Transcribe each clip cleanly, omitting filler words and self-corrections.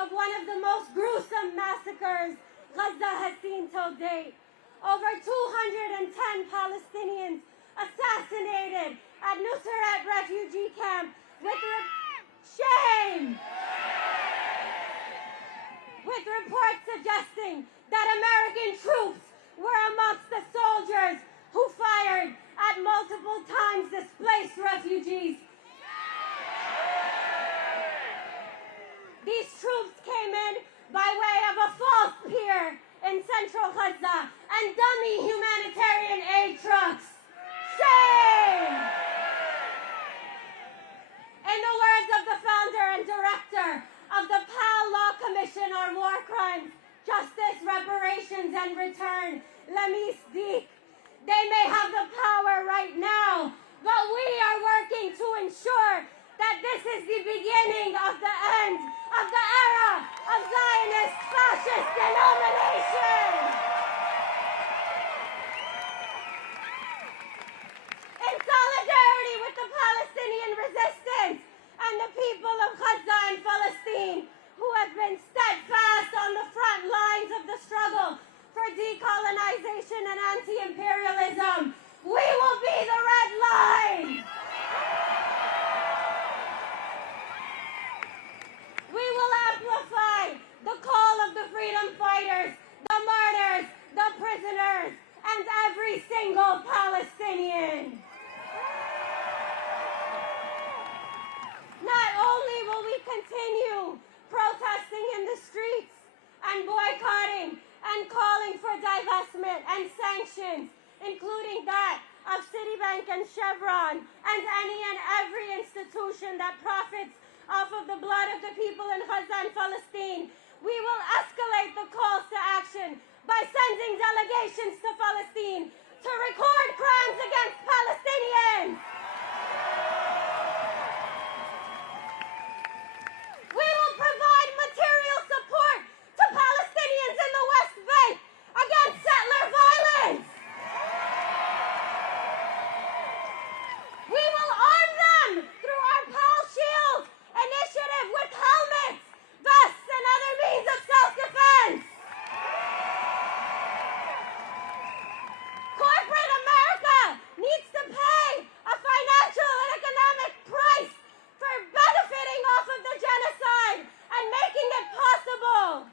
of one of the most gruesome massacres Gaza has seen till date. Over 210 Palestinians assassinated at Nusayrat refugee camp with reports suggesting that American troops were amongst the soldiers who fired at multiple times displaced refugees. These troops came in by way of a false pier in central Gaza and dummy humanitarian aid trucks. Shame! In the words of the founder and director of the PAL Law Commission on War Crimes, Justice, Reparations, and Return, Lemis Deek, they may have the power right now, but we are working to ensure that this is the beginning of the end of the era of Zionist fascist denomination. In solidarity with the Palestinian resistance and the people of Gaza and Palestine, who have been steadfast on the front lines of the struggle for decolonization and anti-imperialism, we will be the red line. We will amplify the call of the freedom fighters, the martyrs, the prisoners, and every single Palestinian. Not only will we continue protesting in the streets and boycotting and calling for divestment and sanctions, including that of Citibank and Chevron and any and every institution that profits off of the blood of the people in Gaza and Palestine, we will escalate the calls to action by sending delegations to Palestine to record crimes against Palestinians. We will provide material support to Palestinians in the West Bank against settler violence. We will arm them through our PAL Shield initiative with helmets, vests, and other means of self-defense. Corporate America needs to pay a financial and economic price for benefiting off of the genocide and making it possible.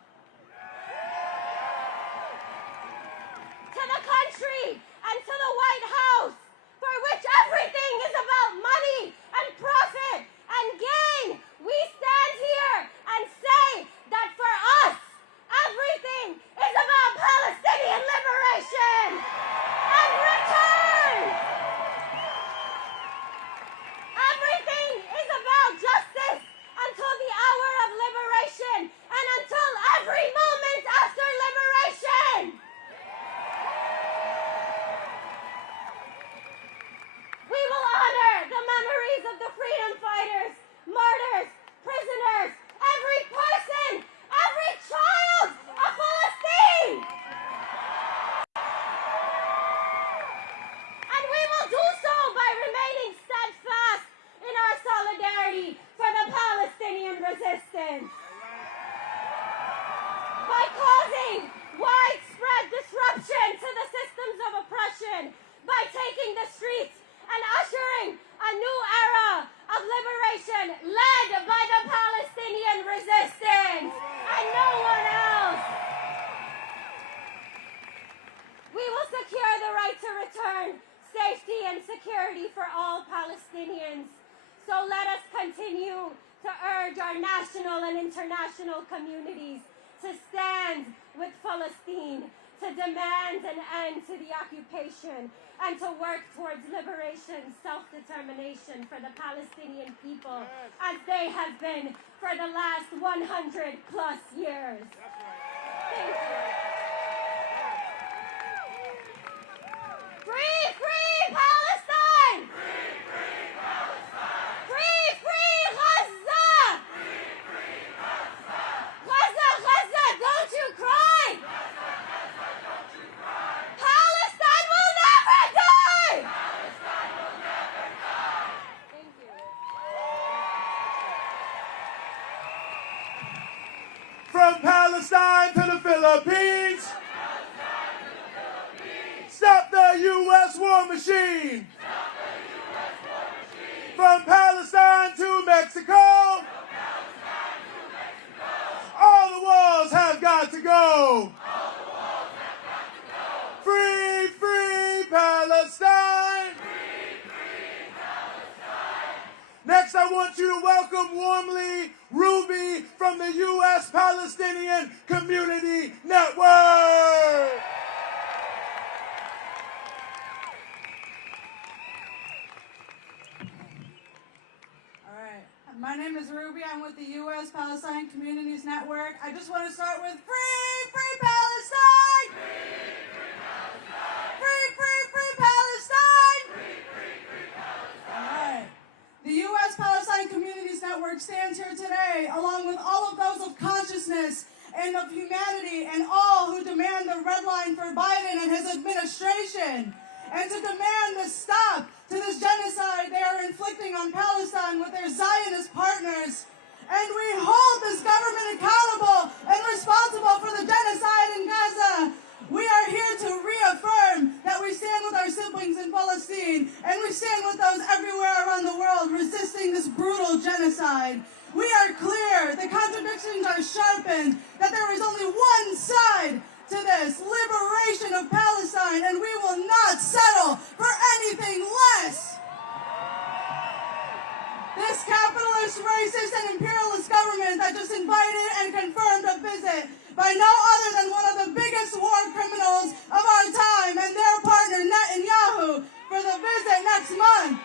To the country and to the White House, for which everything is about money and profit and gain, we stand here and say that for us, everything is about Palestinian liberation and return. Everything is about justice until the hour of liberation and until every moment after liberation. We will honor the memories of the freedom fighters, martyrs, prisoners, every person, every child of Palestine. And we will do so by remaining steadfast in our solidarity for the Palestinian resistance. By causing widespread disruption to the systems of oppression, by taking the streets and ushering a new era of liberation led by the Palestinian resistance and no one else. We will secure the right to return, safety and security for all Palestinians. So let us continue to urge our national and international communities to stand with Palestine, to demand an end to the occupation, and to work towards liberation, self-determination for the Palestinian people, as they have been for the last 100 plus years. Thank you. Free, free Palestine! Free, free Palestine! Free, free Gaza! Free, free Gaza! Gaza, Gaza, don't you cry! Gaza, Gaza, don't you cry! Palestine will never die! Palestine will never die! Thank you. Palestine to the Philippines. Stop the U.S. war machine. From Palestine to Mexico. All the walls have got to go. Free, free Palestine. Next, I want you to welcome warmly Ruby from the U.S. Palestinian Community Network. My name is Ruby. I'm with the U.S. Palestine Communities Network. I just want to start with free, free Palestine! Free, free, free Palestine! All right. The U.S. Palestine Communities Network stands here today, along with all of those of consciousness and of humanity and all who demand the red line for Biden and his administration, and to demand the stop to this genocide they are inflicting on Palestine with their Zionist partners. And we hold this government accountable and responsible for the genocide in Gaza. We are here to reaffirm that we stand with our siblings in Palestine, and we stand with those everywhere around the world resisting this brutal genocide. We are clear, the contradictions are sharpened, that there is only one side to this liberation of Palestine, and we will not settle for anything less. This capitalist, racist, and imperialist government that just invited and confirmed a visit by no other than one of the biggest war criminals of our time and their partner Netanyahu for the visit next month.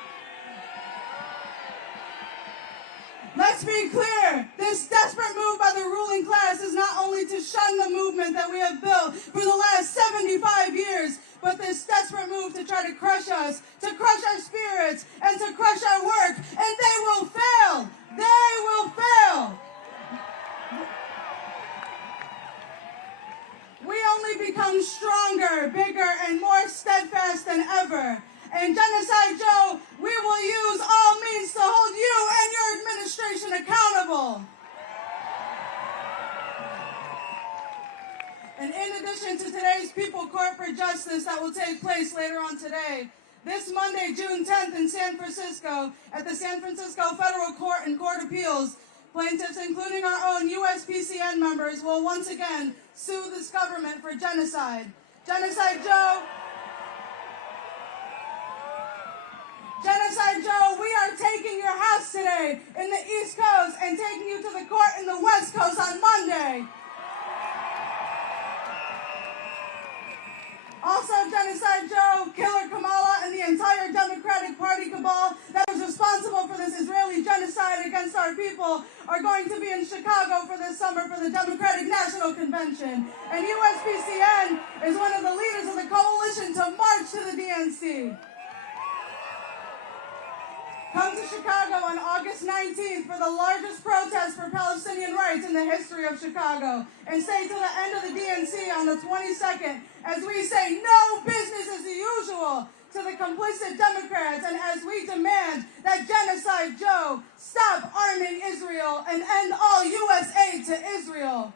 Let's be clear, this desperate move by the ruling class is not only to shun the movement that we have built for the last 75 years, but this desperate move to try to crush us, to crush our spirits, and to crush our work, and they will fail! They will fail! We only become stronger, bigger, and more steadfast than ever. And Genocide Joe, we will use all means to hold you and your administration accountable. And in addition to today's People Court for Justice that will take place later on today, this Monday, June 10th in San Francisco, at the San Francisco Federal Court and Court Appeals, plaintiffs, including our own USPCN members, will once again sue this government for genocide. Genocide Joe, we are taking your house today in the East Coast and taking you to the court in the West Coast on Monday. Also, Genocide Joe, Killer Kamala, and the entire Democratic Party cabal that was responsible for this Israeli genocide against our people are going to be in Chicago for this summer for the Democratic National Convention. And USPCN is one of the leaders of the coalition to march to the DNC. Come to Chicago on August 19th for the largest protest for Palestinian rights in the history of Chicago. And stay till the end of the DNC on the 22nd as we say no business as usual to the complicit Democrats and as we demand that Genocide Joe stop arming Israel and end all U.S. aid to Israel.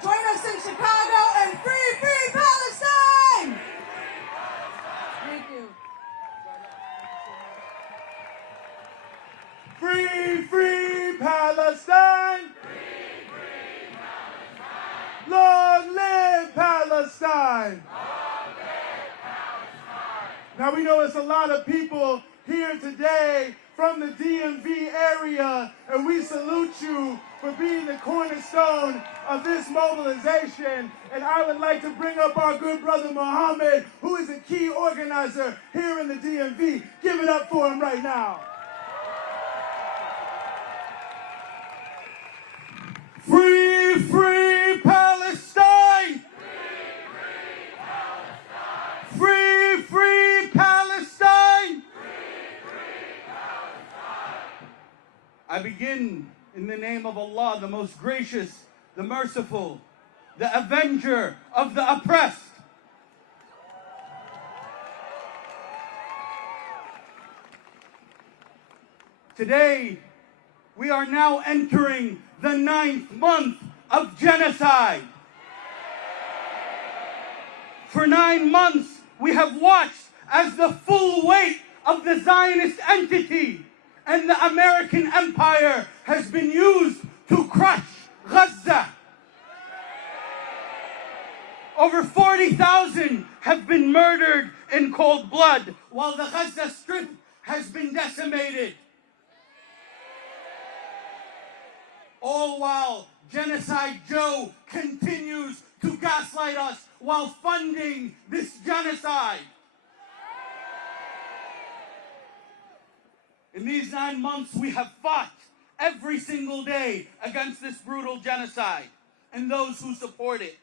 Join us in Chicago and free, free Palestine! Thank you. Free, free Palestine! Free, free Palestine! Long live Palestine! Long live Palestine! Now we know it's a lot of people here today from the DMV area, and we salute you for being the cornerstone of this mobilization. And I would like to bring up our good brother Muhammad, who is a key organizer here in the DMV. Give it up for him right now. Free, free Palestine! Free, free Palestine! Free, free Palestine! Free, free Palestine! I begin in the name of Allah, the most gracious, the merciful, the avenger of the oppressed. Today, we are now entering the 9th month of genocide. For 9 months, we have watched as the full weight of the Zionist entity and the American empire has been used to crush Gaza. Over 40,000 have been murdered in cold blood, while the Gaza Strip has been decimated. All while Genocide Joe continues to gaslight us while funding this genocide. In these 9 months, we have fought every single day against this brutal genocide and those who support it.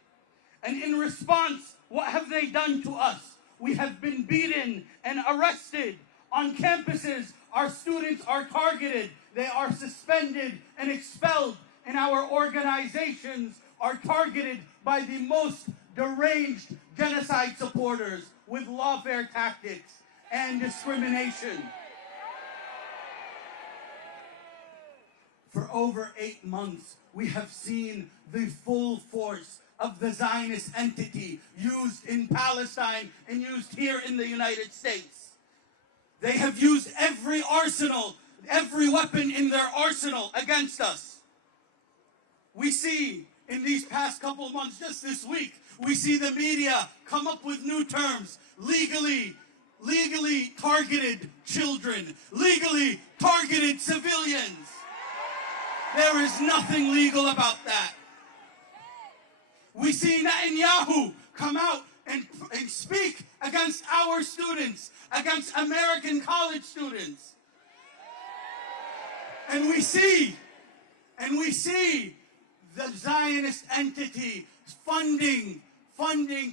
And in response, what have they done to us? We have been beaten and arrested on campuses. Our students are targeted. They are suspended and expelled. And our organizations are targeted by the most deranged genocide supporters with lawfare tactics and discrimination. For over 8 months, we have seen the full force of the Zionist entity used in Palestine and used here in the United States. They have used every arsenal, every weapon in their arsenal against us. We see in these past couple of months, just this week, we see the media come up with new terms. Legally targeted children, legally targeted civilians. There is nothing legal about that. We see Netanyahu come out and speak against our students, against American college students. And we see the Zionist entity funding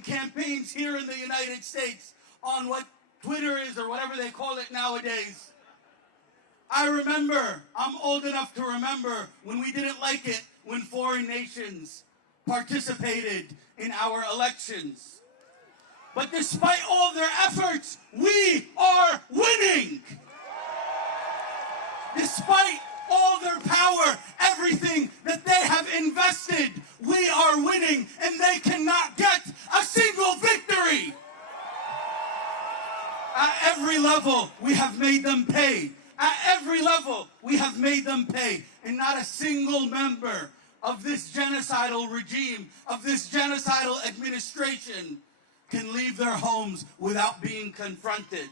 campaigns here in the United States on what Twitter is or whatever they call it nowadays. I remember, I'm old enough to remember when we didn't like it when foreign nations participated in our elections. But despite all their efforts, we are winning. Despite all their power, everything that they have invested, we are winning, and they cannot get a single victory. At every level, we have made them pay. At every level, we have made them pay. And not a single member of this genocidal regime, of this genocidal administration, can leave their homes without being confronted.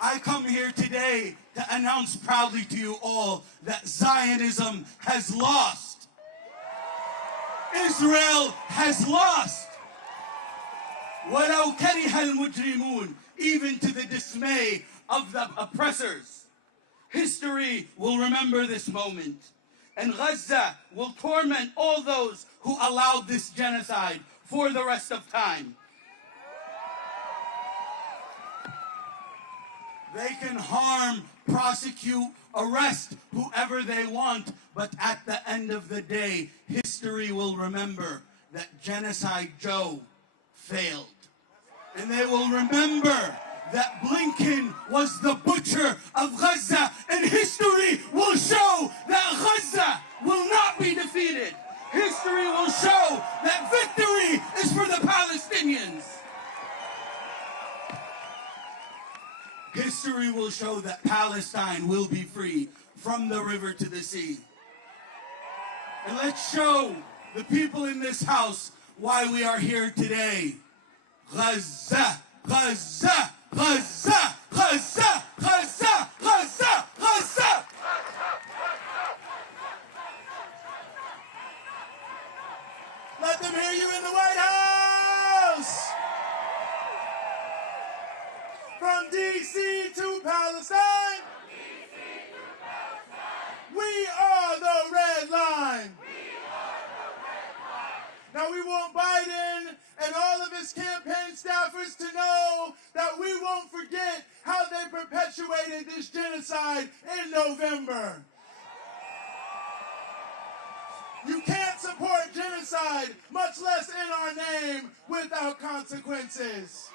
I come here today to announce proudly to you all that Zionism has lost. Israel has lost. وَلَوْ كَرِهَ الْمُجْرِمُونَ, even to the dismay of the oppressors. History will remember this moment, and Gaza will torment all those who allowed this genocide for the rest of time. They can harm, prosecute, arrest whoever they want, but at the end of the day, history will remember that Genocide Joe failed. And they will remember that Blinken was the butcher of Gaza, and history will show that Gaza will not be defeated. History will show that victory is for the Palestinians. History will show that Palestine will be free from the river to the sea. And let's show the people in this house why we are here today. Gaza, Gaza, Gaza, Gaza, Gaza, Gaza, Gaza. Let them hear you in the White House. From DC to Palestine, we are the red line. Now we want Biden and all of his campaign staffers to know that we won't forget how they perpetuated this genocide in November. You can't support genocide, much less in our name, without consequences.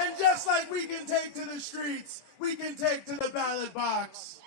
And just like we can take to the streets, we can take to the ballot box.